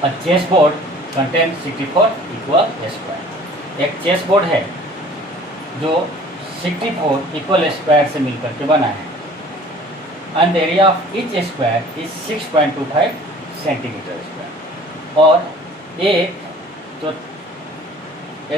A chessboard contains 64 equal square. एक chess board है जो 64 इक्वल स्क्वायर से मिलकर के बना है। And the area of each square is 6.25 centimetre square. और एक जो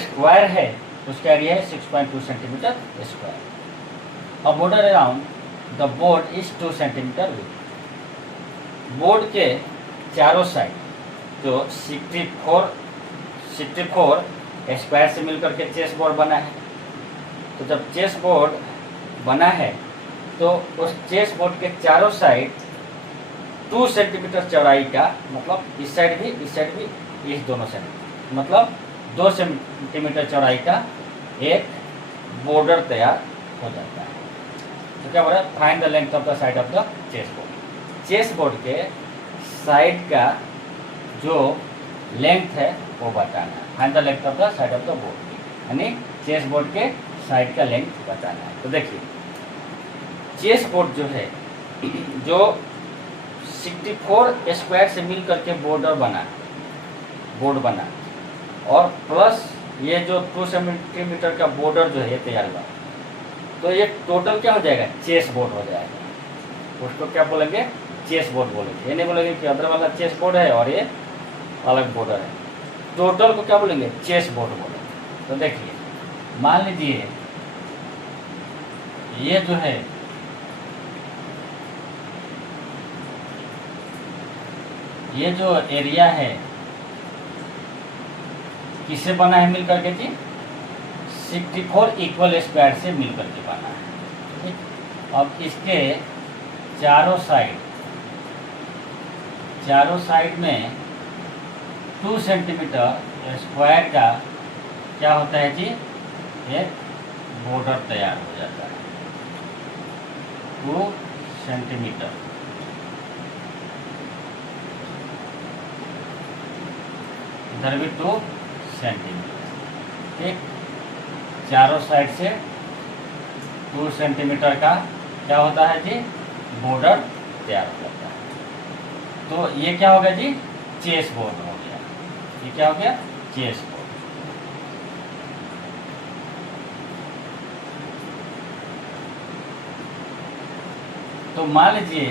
स्क्वायर है उसका एरिया है 6.2 centimetre square. A border around the board is 2 centimetre with. Board के चारों साइड जो 64 स्क्वायर से मिलकर के चेस बोर्ड बना है। तो जब चेस बोर्ड बना है तो उस चेस बोर्ड के चारों साइड 2 सेंटीमीटर चौड़ाई का, मतलब इस साइड भी इस दोनों साइड, मतलब 2 सेंटीमीटर चौड़ाई का एक बॉर्डर तैयार हो जाता है। तो क्या बोल रहा है, find the length of the side of the chess board. Chess board के साइड का जो लेंथ है वो बताना है। Find the length of the side of the board, यानी चेस बोर्ड के साइड का लेंथ बताना है। तो देखिए चेस बोर्ड जो है जो 64 स्क्वायर से मिल करके बोर्ड बना और प्लस ये जो 2 सेंटीमीटर का बॉर्डर जो है ये तैयार हुआ, तो ये टोटल क्या हो जाएगा, चेस बोर्ड हो जाएगा। उसको क्या बोलेंगे, चेस बोर्ड बोलेंगे। ये नहीं बोलेंगे कि अदर वाला चेस बोर्ड है और ये अलग बॉर्डर है। टोटल को क्या बोलेंगे, चेस बोर्ड बोलेंगे। तो देखिए मान लीजिए ये जो है ये जो एरिया है किससे बना है मिलकर के जी, 64 इक्वल स्क्वायर से मिलकर के बना है। ठीक, अब इसके चारों साइड में 2 सेंटीमीटर स्क्वायर का क्या होता है जी, एक बॉर्डर तैयार हो जाता है। 2 सेंटीमीटर, इधर भी 2 सेंटीमीटर। ठीक, चारों साइड से 2 सेंटीमीटर का क्या होता है जी, बॉर्डर तैयार हो जाता है। तो ये क्या होगा जी, चेस बोर्ड हो गया। ये क्या हो गया, चेस बोर्ड। तो मान लीजिए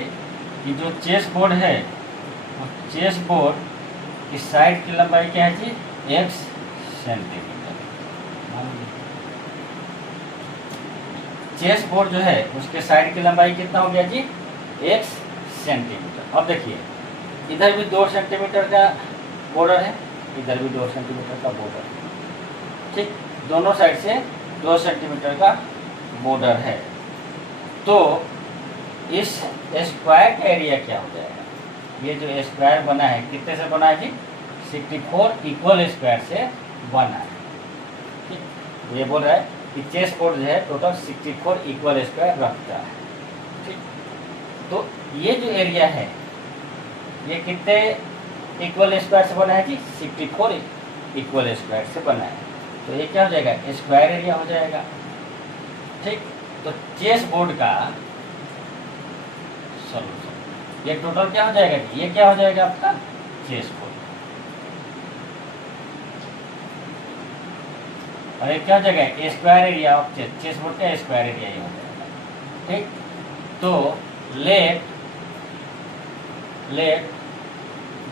कि जो चेस बोर्ड है वो चेस बोर्ड की साइड की लंबाई क्या है जी, x सेंटीमीटर। चेस बोर्ड जो है उसके साइड की लंबाई कितना हो गया जी, x सेंटीमीटर। अब देखिए इधर भी 2 सेंटीमीटर का बॉर्डर है, इधर भी 2 सेंटीमीटर का बॉर्डर है। ठीक, दोनों साइड से 2 सेंटीमीटर का बॉर्डर है। तो इस स्क्वायर का एरिया क्या हो जाएगा, ये जो स्क्वायर बना है कितने से बना है जी, 64 इक्वल स्क्वायर से बना है। ठीक, ये बोल रहा है कि चेस बोर्ड जो है टोटल 64 इक्वल स्क्वायर रखता है। ठीक, तो ये जो एरिया है ये कितने इक्वल स्क्वायर से बना है जी, 64 इक्वल स्क्वायर से बना है। तो ये क्या हो जाएगा, स्क्वायर एरिया हो जाएगा। ठीक, तो चेस बोर्ड का सॉल्यूशन ये टोटल क्या हो जाएगा जी, ये क्या हो जाएगा आपका चेस बोर्ड। और ये क्या हो जाएगा, square area of chess board का स्क्वायर एरिया ही हो जाएगा। ठीक, तो let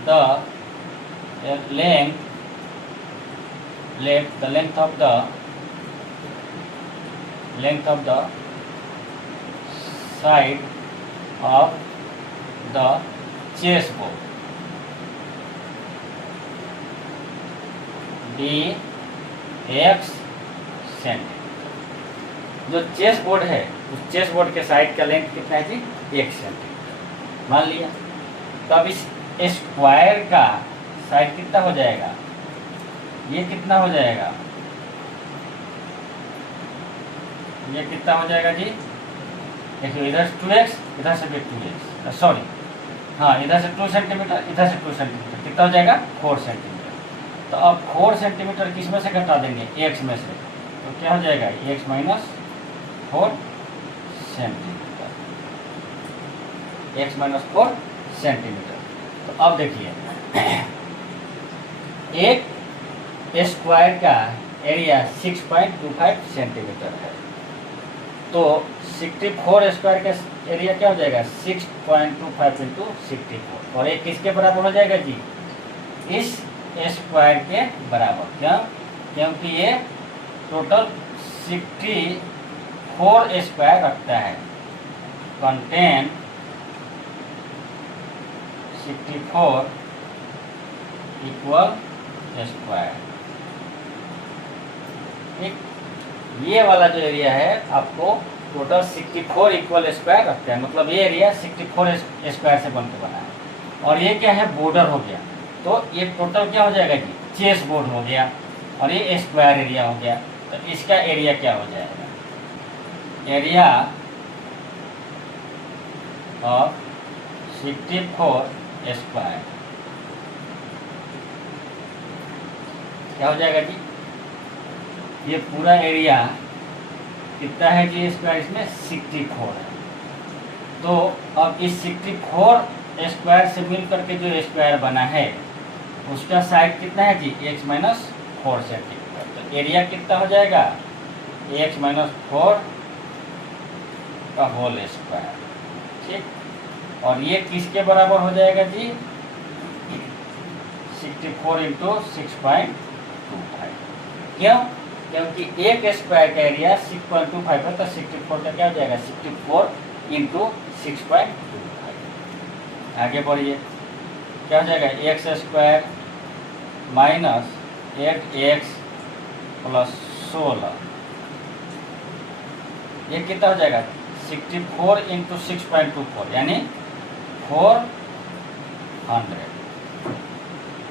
the length of the side of the chessboard be x centimetre. जो चेस बोर्ड है उस चेस बोर्ड के साइड का लेंथ कितना है जी, 1 सेंटीमीटर मान लिया। तो अब इस स्क्वायर का साइड कितना हो जाएगा, ये कितना हो जाएगा, ये कितना हो जाएगा जी, देखिए इधर से 2x, इधर से भी 2x, सॉरी हाँ इधर से 2 सेंटीमीटर, इधर से 2 सेंटीमीटर, कितना हो जाएगा 4 सेंटीमीटर। तो अब 4 सेंटीमीटर किस में से घटा देंगे, x में से, तो क्या हो जाएगा x minus 4 centimetre, x minus 4 centimetre. तो अब देखिए एक स्क्वायर का एरिया 6.25 सेंटीमीटर है, तो 64 स्क्वायर का एरिया क्या हो जाएगा 6.25 इंटू 64, और एक किसके बराबर हो जाएगा जी, इस स्क्वायर के बराबर। क्यों? क्योंकि ये टोटल 64 स्क्वायर रखता है, कंटेन 64 इक्वल स्क्वायर। ठीक, ये वाला जो एरिया है आपको टोटल 64 इक्वल स्क्वायर रखता है, मतलब ये एरिया 64 स्क्वायर से बनकर बना है। और ये क्या है, बॉर्डर हो गया, तो ये टोटल क्या हो जाएगा जी, चेस बोर्ड हो गया, और ये स्क्वायर एरिया हो गया। तो इसका एरिया क्या हो जाएगा, एरिया ऑफ 64 स्क्वायर क्या हो जाएगा जी, ये पूरा एरिया कितना है जी स्क्वायर, इसमें 64 है। तो अब इस 64 स्क्वायर से मिल करके जो स्क्वायर बना है उसका साइड कितना है जी, x माइनस 4 सेंटीमीटर। तो एरिया कितना हो जाएगा, x माइनस 4 का होल स्क्वायर। ठीक, और ये किसके बराबर हो जाएगा जी, 64 इंटू 6.25। क्यों? क्योंकि एक स्क्वायर का एरिया 6.25 है, तो 64 का क्या हो जाएगा 64 इंटू 6.25। आगे बढ़िए, क्या हो जाएगा x square minus 8x plus 16, ये कितना हो जाएगा 64 इंटू 6.24 यानी 400।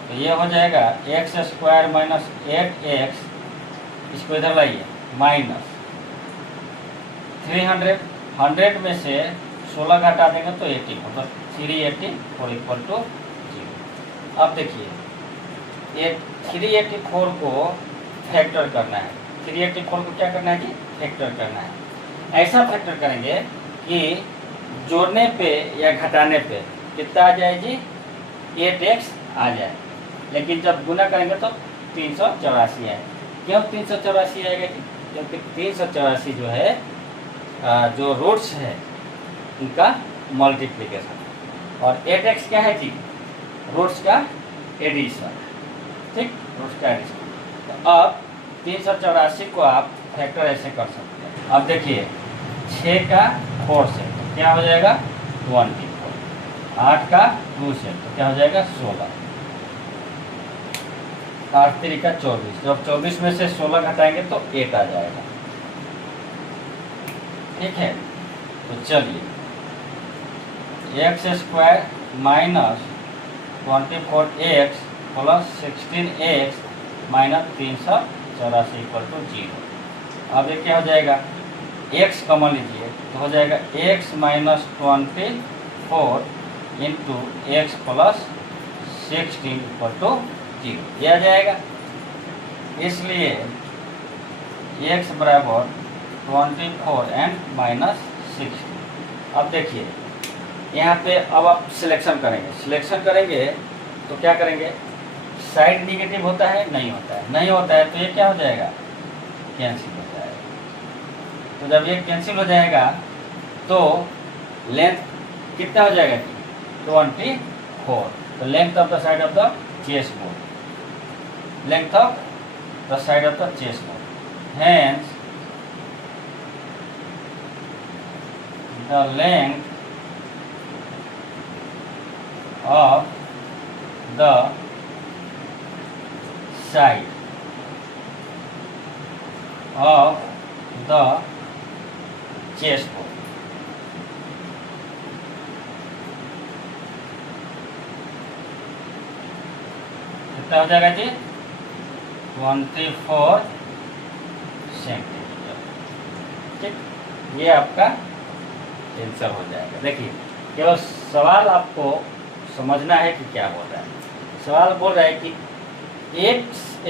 तो ये हो जाएगा एक्स स्क्वायर माइनस 8x, इसको इधर लाइए, माइनस 300, 100 में से 16 घटा देंगे तो 80, मतलब 384 इक्वल टू 0। अब देखिए ये 384 को फैक्टर करना है, 384 को क्या करना है जी, फैक्टर करना है। ऐसा फैक्टर करेंगे कि जोड़ने पे या घटाने पे कितना आ जाए जी, 8x आ जाए, लेकिन जब गुना करेंगे तो 384 आए। क्यों 384 आएगा जी, क्योंकि 384 जो है जो रूट्स है उनका मल्टीप्लिकेशन, और 8x क्या है जी, रूट्स का एडिशन। ठीक, रूट्स का एडिशन। तो अब 384 को आप फैक्टर ऐसे कर सकते हैं। अब देखिए 6 का 4 से तो क्या हो जाएगा 24, 8 का 2 से तो क्या हो जाएगा 16, 8 3 का 24, जब 24 में से 16 घटाएंगे तो 8 आ जाएगा। ठीक है, तो चलिए x square minus 24x plus 16x minus 384 equal to 0। अब ये क्या हो जाएगा, x कॉमन लीजिए तो हो जाएगा x minus 24 into x plus 16 equal to 0, ये आ जाएगा। इसलिए x बराबर 24 एंड माइनस 16। अब देखिए यहाँ पे अब आप सिलेक्शन करेंगे, सिलेक्शन करेंगे तो क्या करेंगे, साइड निगेटिव होता है, नहीं होता है, नहीं होता है तो ये क्या हो जाएगा, कैंसिल हो जाएगा। तो जब ये कैंसिल हो जाएगा तो लेंथ कितना हो जाएगा, 24। तो length of the side of the chess board, length of the side of the chess board, hence the length of the side of the chessboard। कितना हो जाएगा जी, 24 सेंटीमीटर। ठीक, ये आपका आंसर हो जाएगा। देखिए केवल सवाल आपको समझना है कि क्या बोल रहा है। सवाल बोल रहा है कि एक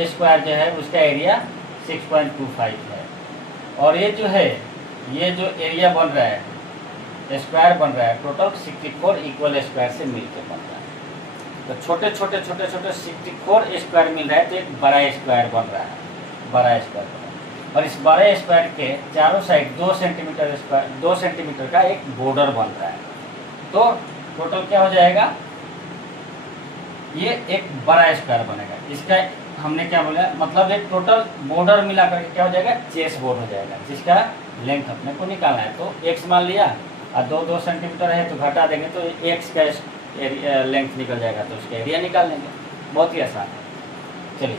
स्क्वायर जो है उसका एरिया 6.25 है, और ये जो है ये जो एरिया बन रहा है, स्क्वायर बन रहा है, टोटल 64 इक्वल स्क्वायर से मिलकर बन रहा है। तो छोटे छोटे छोटे छोटे 64 स्क्वायर मिल रहा है, तो एक बड़ा स्क्वायर बन रहा है, बड़ा स्क्वायर बन रहा है। और इस बड़े स्क्वायर के चारों साइड 2 सेंटीमीटर स्क्वायर 2 सेंटीमीटर का एक बॉर्डर बन रहा है। तो टोटल क्या हो जाएगा, ये एक बड़ा स्क्वायर बनेगा। इसका हमने क्या बोला, मतलब एक टोटल बॉर्डर मिला करके क्या हो जाएगा, चेस बोर्ड हो जाएगा, जिसका लेंथ अपने को निकालना है। तो x मान लिया और 2 सेंटीमीटर है तो घटा देंगे तो x का लेंथ निकल जाएगा, तो उसका एरिया निकाल लेंगे। बहुत ही आसान है। चलिए